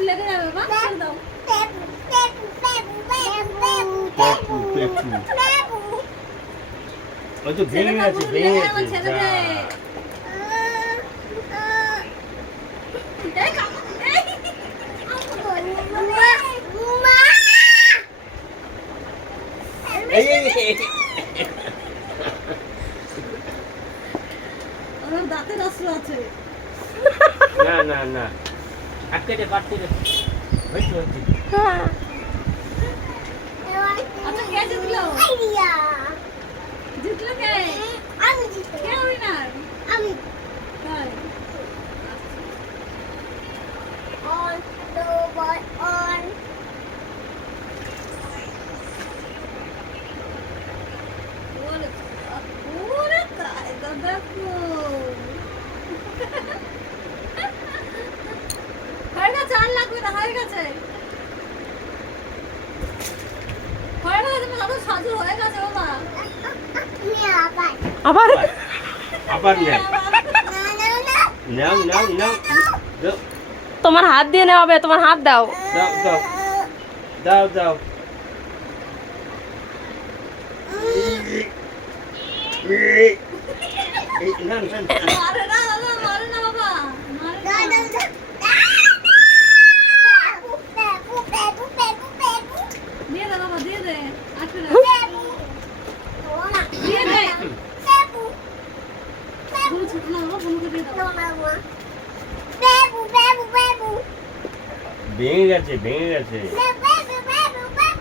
লেগে যাবে মা ছেড়ে দাও ওই তো ভেঙে গেছে ছেড়ে দে ওর দাঁতে রস আছে না না না আটকে দে কাটতে দে হইছে হইছে আচ্ছা কে জিতলো জিতলো কে আমি জিতলাম কে উইনার আমি তাই on the boy on ওরে তাই তো দেখো হয়ে গেছে আর লাগবে না হয়ে গেছে দাদু সাজু হয়ে গেছে বাবা আবার আবার নাও নাও নাও দাও তোমার হাত দিয়ে নেওয়া হবে, তোমার হাত দাও। দাও দাও দাও দাও না না মারে না দাদা মারে না বাবা মারে না দিয়ে দে বাবা দিয়ে দে আটকে দে দিয়ে দে বলু ছোট না বাবা বলুকে দিয়ে দাও ভেঙে গেছে ভেঙে গেছে